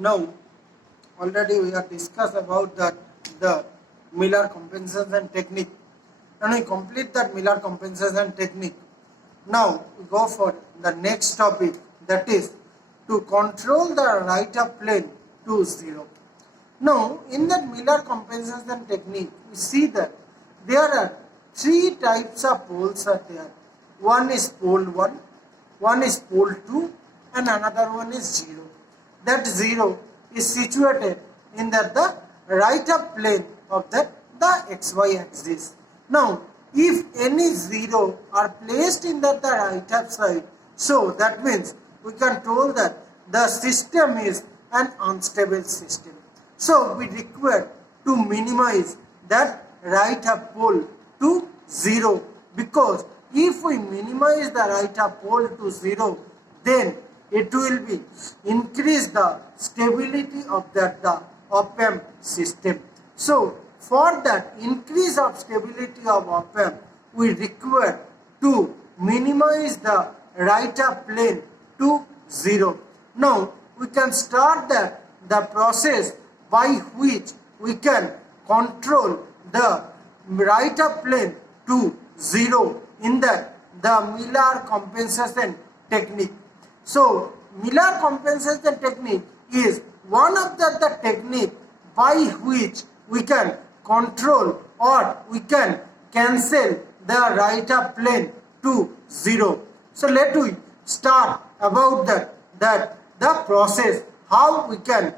Now, already we have discussed about the Miller compensation technique, and we complete that Miller compensation technique. Now we go for the next topic, that is to control the right of plane to 0. Now in that Miller compensation technique, we see that there are three types of poles are there. One is pole 1, one is pole 2, and another one is 0. That 0 is situated in the right of plane of the xy axis. Now if any 0 are placed in the right of side, so that means we can tell that the system is an unstable system. So we require to minimize that right of pole to 0, because if we minimize the right of pole to 0, then it will be increase the stability of the op-amp system. So for that increase of stability of op-amp, we require to minimize the right of plane to 0. Now we can start the process by which we can control the right of plane to 0 in the Miller compensation technique. So Miller compensation technique is one of the technique by which we can control or we can cancel the right of plane to 0. So let we start about the process how we can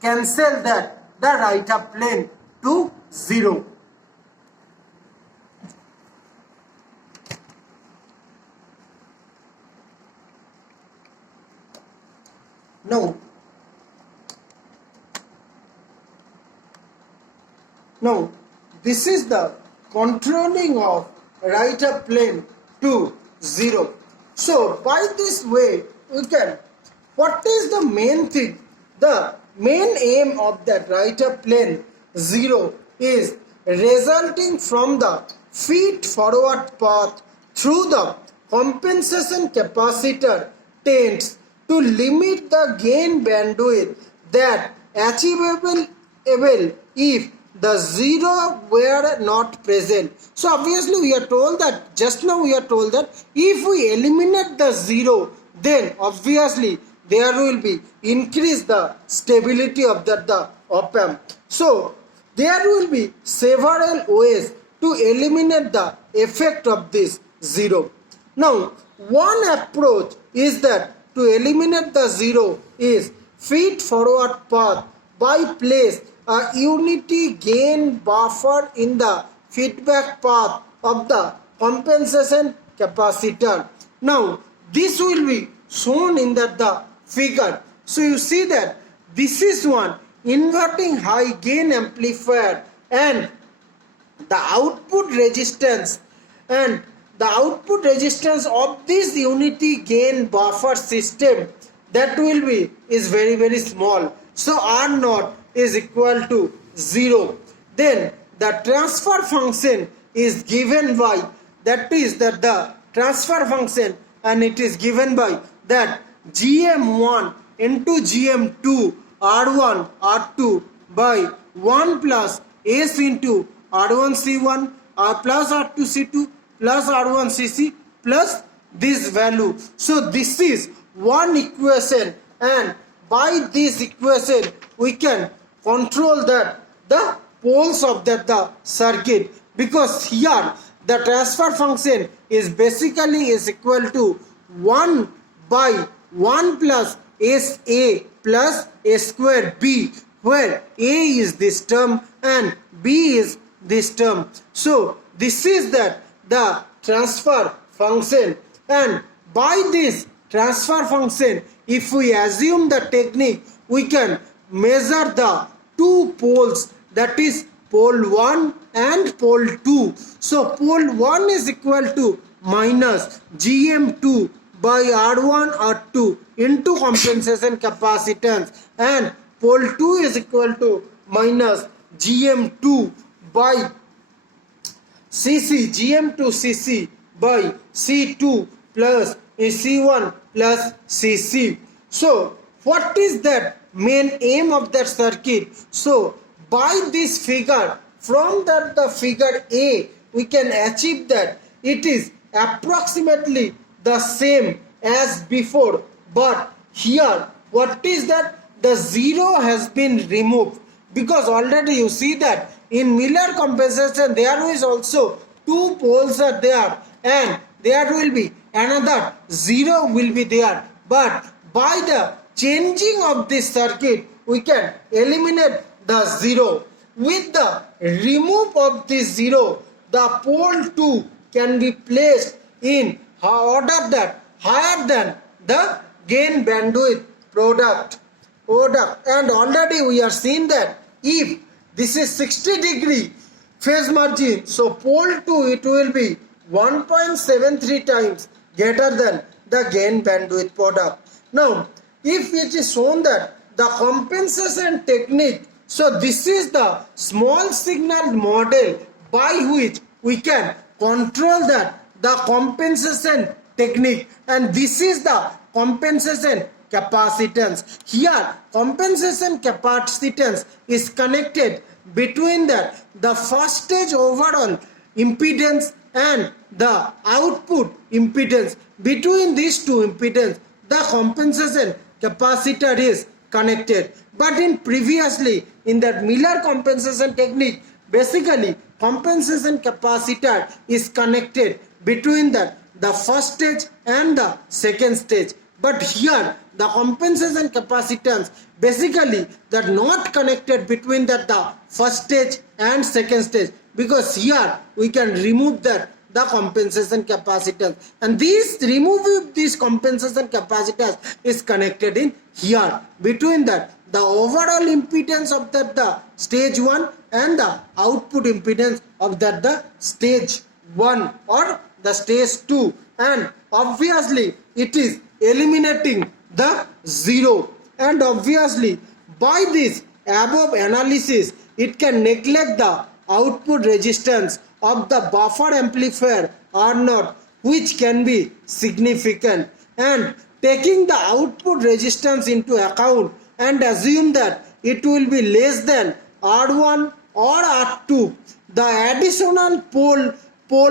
cancel the right of plane to 0. Now this is the controlling of right of plane to 0. So by this way we can, what is the main thing? The main aim of that right of plane 0 is resulting from the feed forward path through the compensation capacitor tends to limit the gain bandwidth that achievable if the 0 were not present. So obviously we are told that, just now we are told that if we eliminate the 0, then obviously there will be increase the stability of the op-amp. So there will be several ways to eliminate the effect of this 0. Now one approach is that to eliminate the 0 is feed forward path by place a unity gain buffer in the feedback path of the compensation capacitor. Now this will be shown in the figure. So you see that this is one inverting high gain amplifier, and the output resistance of this unity gain buffer system, that will be is very small. So R0 is equal to 0. Then the transfer function is given by, that is that the transfer function, and it is given by that GM1 into GM2 R1 R2 by 1 plus S into R1 C1 plus R2 C2 plus R1 CC plus this value. So this is one equation, and by this equation we can control the poles of the circuit, because here the transfer function is basically is equal to 1 by 1 plus SA plus A square B, where A is this term and B is this term. So this is the transfer function, and by this transfer function, if we assume the technique, we can measure the two poles, that is pole 1 and pole 2. So pole 1 is equal to minus GM2 by R1 R2 into compensation capacitance, and pole 2 is equal to minus GM2 by GM2 CC by C2 plus C1 plus CC. So what is that main aim of that circuit? So by this figure, from that the figure A, we can achieve that it is approximately the same as before, but here what is that? The zero has been removed, because already you see that in Miller compensation there is also two poles are there, and there will be another zero will be there, but by the changing of this circuit we can eliminate the zero. With the remove of this zero, the pole 2 can be placed in order that higher than the gain bandwidth product. And already we are seeing that if this is 60-degree phase margin, so pole 2 it will be 1.73 times greater than the gain bandwidth product. Now if it is shown that the compensation technique, so this is the small signal model by which we can control that the compensation technique, and this is the compensation capacitance. Here compensation capacitance is connected between the first stage overall impedance and the output impedance. Between these two impedance, the compensation capacitor is connected. But in previously in that Miller compensation technique, basically compensation capacitor is connected between the first stage and the second stage. But here the compensation capacitance basically that not connected between the first stage and second stage, because here we can remove the compensation capacitance, and this removing this compensation capacitance is connected in here between the overall impedance of the stage 1 and the output impedance of the stage 1 or the stage 2, and obviously it is eliminating the zero. And obviously by this above analysis it can neglect the output resistance of the buffer amplifier R0, which can be significant, and taking the output resistance into account and assume that it will be less than R1 or R2, the additional pole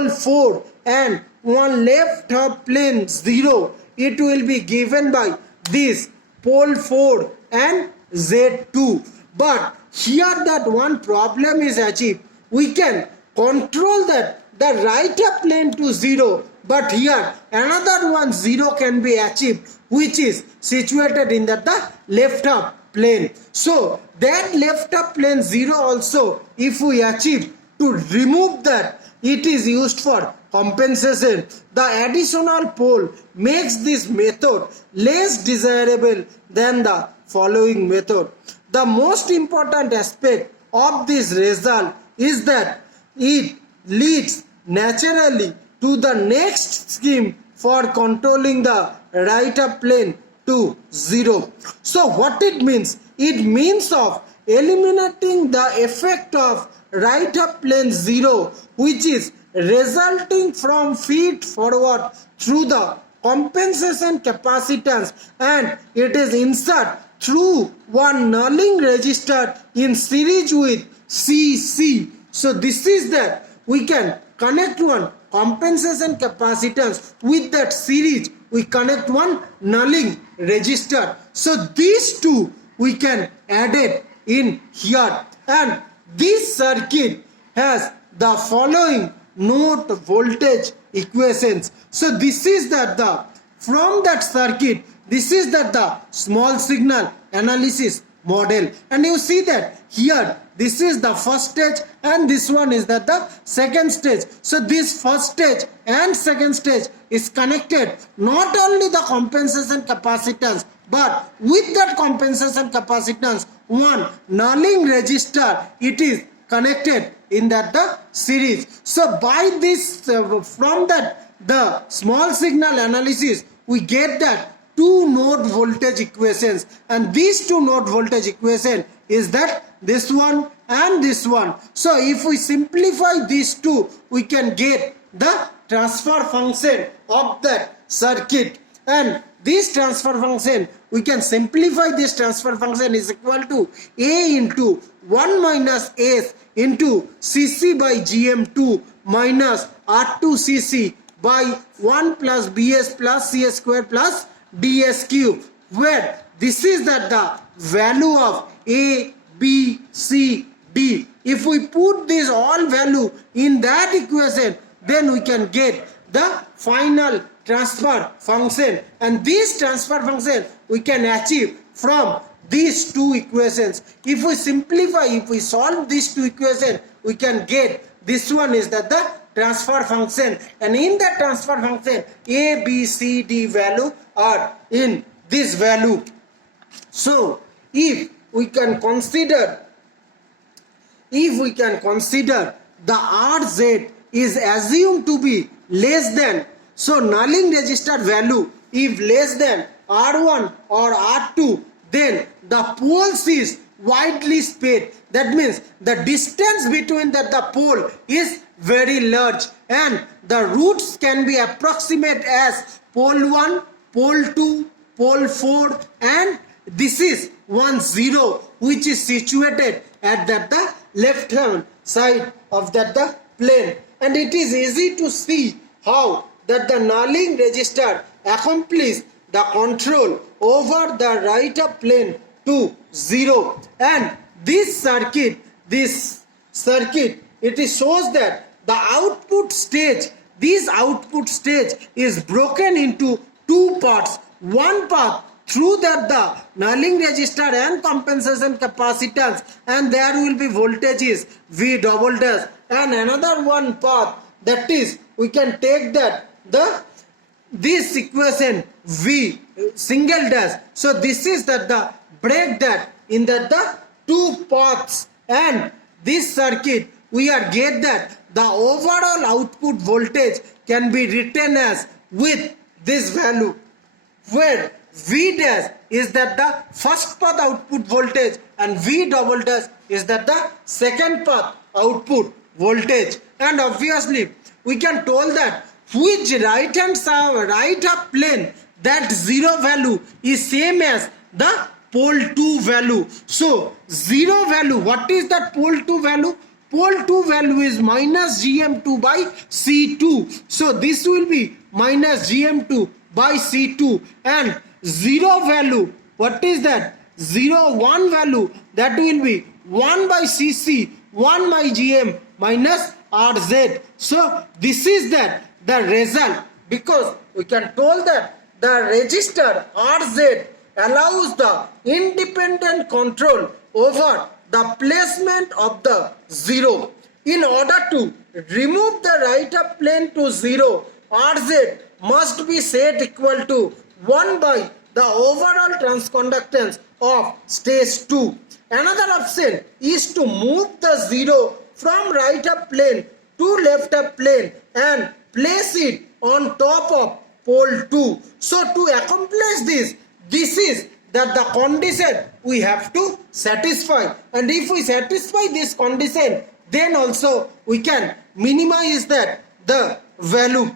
4 and one left half plane 0, it will be given by this pole 4 and Z2. But here that one problem is achieved. We can control that the right up plane to 0, but here another one 0 can be achieved, which is situated in the left up plane. So that left up plane 0 also, if we achieve to remove that, it is used for compensation. The additional pole makes this method less desirable than the following method. The most important aspect of this result is that it leads naturally to the next scheme for controlling the right up plane to 0. So what it means? It means of eliminating the effect of right up plane 0, which is resulting from feed forward through the compensation capacitance, and it is insert through one nulling resistor in series with CC. So this is that we can connect one compensation capacitance with that series, we connect one nulling resistor. So these two we can add it in here, and this circuit has the following node voltage equations. So this is the from that circuit, this is the small signal analysis model, and you see that here this is the first stage and this one is the second stage. So this first stage and second stage is connected not only the compensation capacitance, but with that compensation capacitance one nulling resistor, it is connected in the series. So by this from that the small signal analysis we get that two node voltage equations, and these two node voltage equation is that this one and this one. So if we simplify these two, we can get the transfer function of that circuit, and this transfer function, we can simplify this transfer function is equal to A into 1 minus S into Cc by Gm2 minus R2 Cc by 1 plus Bs plus Cs square plus ds cube, where this is that the value of A, B, C, D. If we put this all value in that equation, then we can get the final transfer function, and this transfer function we can achieve from these two equations. If we simplify, if we solve these two equations, we can get this one is that the transfer function, and in that transfer function A, B, C, D value are in this value. So if we can consider the RZ is assumed to be less than, so nulling register value if less than R1 or R2, then the poles is widely spaced. That means the distance between the pole is very large, and the roots can be approximate as pole 1, pole 2, pole 4, and this is 1 0, which is situated at the left hand side of the plane. And it is easy to see how that the nulling register accomplishes the control over the right of plane to 0. And this circuit it shows that the output stage, this output stage is broken into two parts. One part through that the nulling register and compensation capacitance, and there will be voltages V double dash, and another one path, that is we can take that this equation V single dash. So this is that the break that in that the two paths, and this circuit we are get that the overall output voltage can be written as with this value, where V dash is that the first path output voltage and V double dash is that the second path output voltage. And obviously we can told that which right up plane that 0 value is same as the pole 2 value. So 0 value, what is that pole 2 value? Pole 2 value is minus Gm2 by C2. So this will be minus Gm2 by C2, and 0 value, what is that? 1 value, that will be 1 by Cc, 1 by Gm minus Rz. So this is that the result, because we can told that the register Rz allows the independent control over the placement of the 0. In order to remove the right of plane to 0, Rz must be set equal to 1 by the overall transconductance of stage 2. Another option is to move the 0 from right of plane to left of plane and place it on top of pole 2. So to accomplish this is that the condition we have to satisfy, and if we satisfy this condition, then also we can minimize that the value,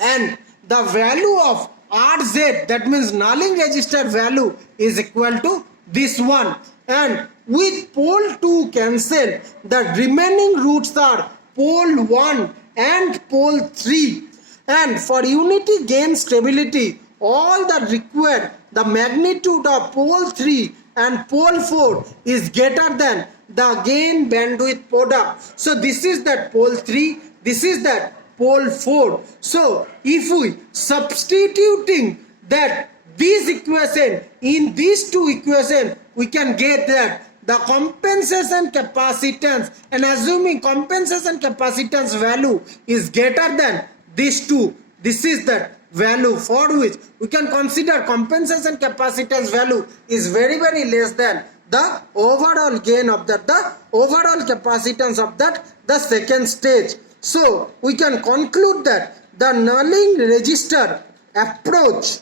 and the value of Rz, that means nulling register value, is equal to this one, and with pole 2 cancel, the remaining roots are pole 1 and pole 3, and for unity gain stability all the required, the magnitude of pole 3 and pole 4 is greater than the gain bandwidth product. So this is that pole 3, this is that pole 4. So if we substituting that this equation in these two equations, we can get that the compensation capacitance, and assuming compensation capacitance value is greater than these two, this is that value for which we can consider compensation capacitance value is very less than the overall gain of that, the overall capacitance of that the second stage. So we can conclude that the nulling register approach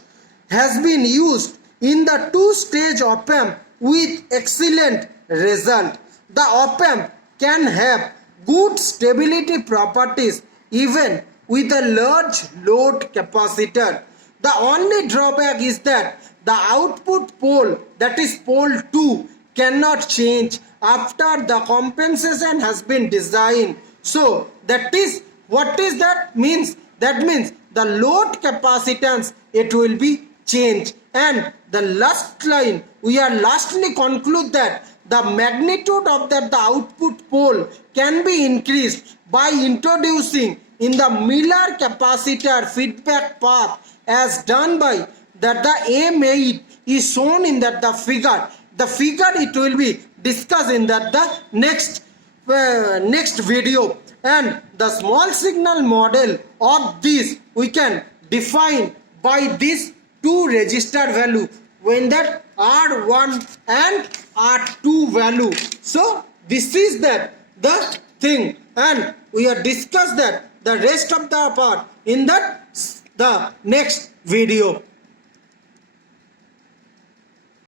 has been used in the two-stage op-amp with excellent result. The op-amp can have good stability properties even with a large load capacitor. The only drawback is that the output pole, that is pole 2, cannot change after the compensation has been designed. So that is, what is that means? That means the load capacitance, it will be changed. And the last line, we are lastly conclude that the magnitude of the output pole can be increased by introducing in the Miller capacitor feedback path as done by that the M8 is shown in that the figure. The figure it will be discussed in that the next video. And the small signal model of this we can define by this two register value when that R1 and R2 value. So this is that the thing, and we have discussed that the rest of the part in the next video.